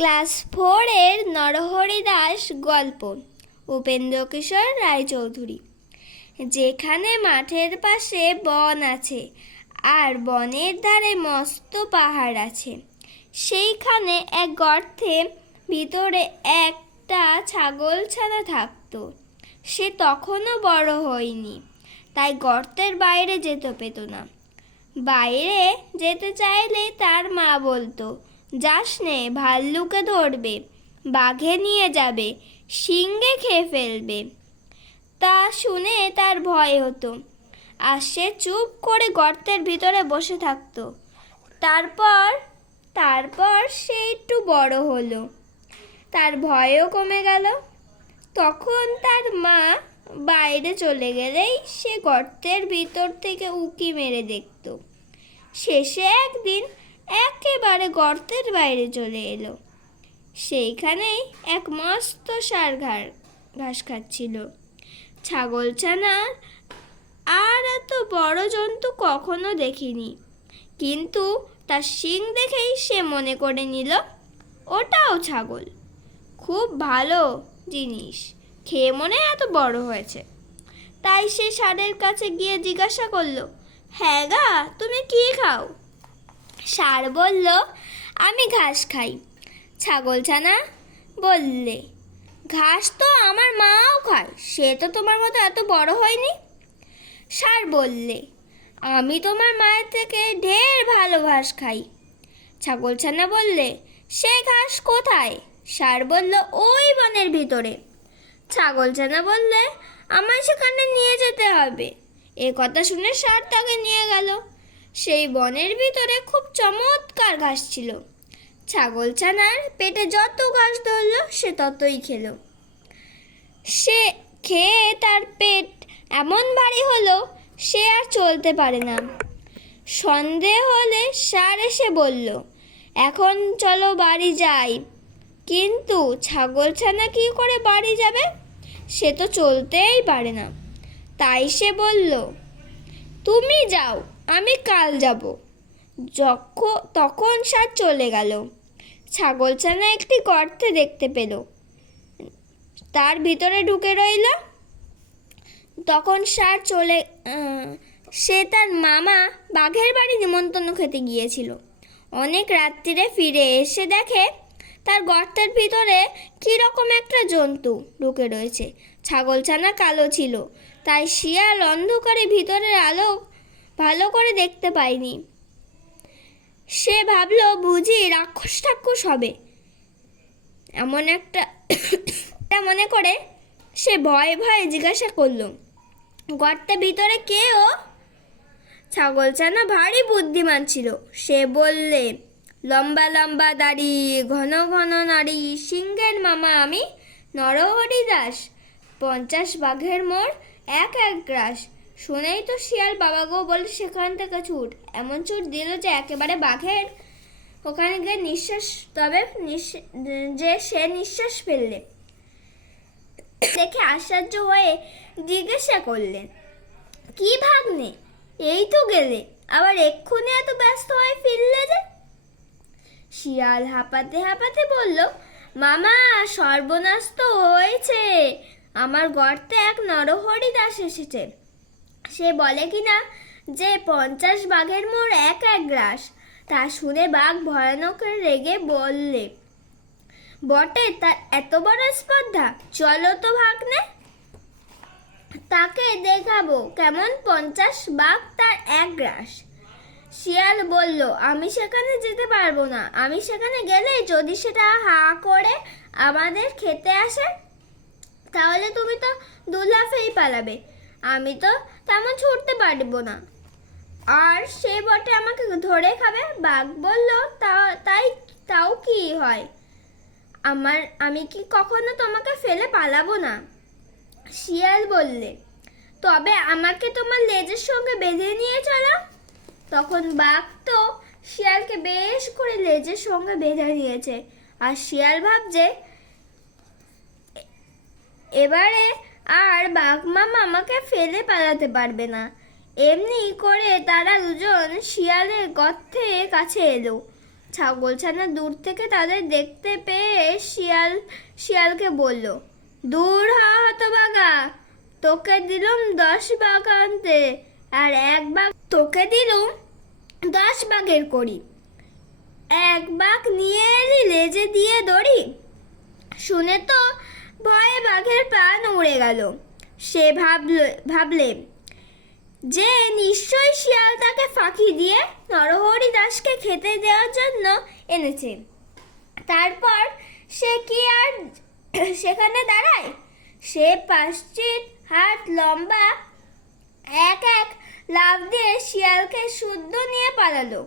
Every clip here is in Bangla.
ক্লাস 4-এর নরহরি দাস গল্প, উপেন্দ্রকিশোর রায়চৌধুরী। যেখানে মাঠের পাশে বন আছে আর বনের ধারে মস্ত পাহাড় আছে, সেইখানে এক গর্তের ভিতরে একটা ছাগলছানা থাকতো। সে তখনও বড় হয়নি, তাই গর্তের বাইরে যেতে পেত না। বাইরে যেতে চাইলে তার মা বলতো, যাস নে, ভাল্লুকে ধরবে, বাঘে নিয়ে যাবে, শিঙ্গে খেয়ে ফেলবে। তা শুনে তার ভয় হতো, আর সে চুপ করে গর্তের ভিতরে বসে থাকতো। তারপর সে একটু বড় হলো, তার ভয়ও কমে গেল। তখন তার মা বাইরে চলে গেলেই সে গর্তের ভিতর থেকে উঁকি মেরে দেখত। শেষে একদিন একেবারে গর্তের বাইরে চলে এলো। সেইখানেই এক মস্ত ষাঁড় ঘাস খাচ্ছিল। ছাগলছানা আর এত বড় জন্তু কখনো দেখিনি, কিন্তু তার শিং দেখেই সে মনে করে নিল ওটাও ছাগল। খুব ভালো জিনিস, খেয়ে মনে এত বড় হয়েছে। তাই সে ষাঁড়ের কাছে গিয়ে জিজ্ঞাসা করলো, হ্যাঁ গা, তুমি কি খাও? ষাঁড় বলল, আমি ঘাস খাই। ছাগলছানা বললে, ঘাস তো আমার মাও খায়, সে তো তোমার মতো এত বড় হয়নি। ষাঁড় বললে, আমি তোমার মায়ের থেকে ঢের ভালো ঘাস খাই। ছাগলছানা বললে, সে ঘাস কোথায়? ষাঁড় বলল, ওই বনের ভিতরে। ছাগলছানা বললে, আমায় সেখানে নিয়ে যেতে হবে। এ কথা শুনে ষাঁড় তাকে নিয়ে গেল। সেই বনের ভিতরে খুব চমৎকার ঘাস ছিল। ছাগলছানার পেটে যত ঘাস ধরল সে ততই খেলো। সে খেয়ে তার পেট এমন ভারী হলো সে আর চলতে পারে না। সন্ধে হলে ষাঁড় এসে বলল, এখন চলো বাড়ি যাই। কিন্তু ছাগলছানা কি করে বাড়ি যাবে? সে তো চলতেই পারে না। তাই সে বলল, তুমি যাও, আমি কাল যাব। তখন ষাঁড় চলে গেল। ছাগলছানা একটি গর্তে দেখতে পেল, তার ভিতরে ঢুকে রইল। তখন সে তার মামা বাঘের বাড়ি নিমন্ত্রণ খেতে গিয়েছিল। অনেক রাত্রিরে ফিরে এসে দেখে তার গর্তের ভিতরে কীরকম একটা জন্তু ঢুকে রয়েছে। ছাগলছানা কালো ছিল, তাই শিয়াল অন্ধকারে ভিতরের আলো ভালো করে দেখতে পায়নি। সে ভাবল বুঝি রাক্ষস ঠাক্ষস হবে, এমন একটা মনে করে সে ভয়ে ভয়ে জিজ্ঞাসা করলো, গর্তের ভিতরে কে ও? ছাগলছানা ভারী বুদ্ধিমান ছিল। সে বললে, লম্বা লম্বা দাড়ি, ঘন ঘন নাড়ি, সিংহের মামা আমি, নরহরি দাস, 50 বাঘের মোড়, এক গ্রাস। শুনেই তো শিয়াল বাবা গো বলে সেখান থেকে ছুট, এমন ছুট দিল যে একেবারে বাঘের ওখানে গিয়ে সে নিঃশ্বাস ফেললে। দেখে আশ্চর্য হয়ে জিজ্ঞাসা করলেন, কি ভাগ্নে, এই তো গেলে, আবার এক্ষুনি এত ব্যস্ত হয়ে ফিরলে যে? শিয়াল হাঁপাতে হাঁপাতে বলল, মামা, সর্বনাশ তো হয়েছে। আমার গর্তে এক নরহরি দাস এসেছে। সে বলে কিনা যে 50 বাঘের মোড় এক গ্রাস। তা শুনে বাঘ ভয়ানক রেগে বললে, বটে, তার এত বড় স্পর্ধা, চলো তো ভাগ্নে, তাকে দেখাবো কেমন 50 বাঘ তার এক গ্রাস। শিয়াল বলল, আমি সেখানে যেতে পারবো না। আমি সেখানে গেলে যদি সেটা হা করে আমাদের খেতে আসে, তাহলে তুমি তো দুলাফেই পালাবে, আমি তো তেমন ছুটতে পারবো না, আর সে বটে আমাকে ধরে খাবে। বাঘ বলল, তাও কি হয়, আমি কি কখনো তোমাকে ফেলে পালাবো না? শিয়াল বললে, তবে আমাকে তোমার লেজের সঙ্গে বেঁধে নিয়ে চলো। তখন বাঘ তো শিয়ালকে বেশ করে লেজের সঙ্গে বেঁধে নিয়েছে, আর শিয়াল ভাবছে এবারে আর বাঘ মামা আমাকে ফেলে পালাতে পারবে না। এমনি করে তারা দুজন শিয়ালের গর্তের কাছে এলো। ছাগলছানা দূর থেকে তাদের দেখতে পেয়ে শিয়ালকে বলল, দূর হ হতভাগা, তোকে দিলুম 10 ভাগ আনতে, আর 1 ভাগ তোকে দিলুম 10 ভাগের করি, 1 ভাগ নিয়ে এলি লেজে দিয়ে দড়ি। শুনে তো ভয়ে বাঘের প্রাণ উড়ে গেল। সে ভাবলে যে নিশ্চয়ই শিয়াল তাকে ফাঁকি দিয়ে নরহরি দাসকে খেতে দেওয়ার জন্য এনেছে। তারপর সে কি আর সেখানে দাঁড়ায়? সে 5 হাত লম্বা এক লাফ দিয়ে শিয়ালকে শুদ্ধ নিয়ে পালালো।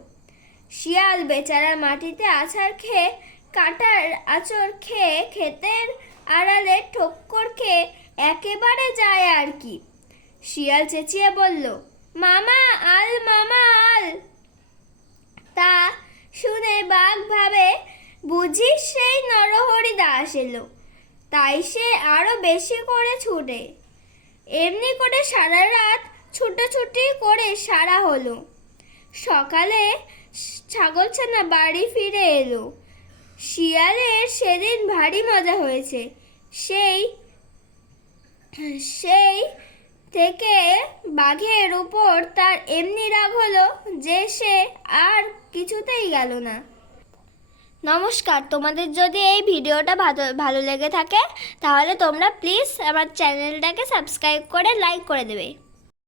শিয়াল বেচারা মাটিতে আছাড় খেয়ে, কাঁটার আঁচড় খেয়ে, ক্ষেতের আড়ালে ঠোক্কর খেয়ে একেবারে যায় আর কি। শিয়াল চেঁচিয়ে বলল, মামা আল, মামা আল। তা শুনে বাঘ ভাবে বুঝি সেই নরহরি দাস এলো, তাই সে আরো বেশি করে ছুটে। এমনি করে সারা রাত ছুটোছুটি করে সারা হলো। সকালে ছাগলছানা বাড়ি ফিরে এলো। শিয়ালের সেদিন ভারী মজা হয়েছে। সেই থেকে বাঘের উপর তার এমনি রাগ হলো যে সে আর কিছুতেই গেল না। নমস্কার, তোমাদের যদি এই ভিডিওটা ভালো লেগে থাকে তাহলে তোমরা প্লিজ আমার চ্যানেলটাকে সাবস্ক্রাইব করে লাইক করে দেবে।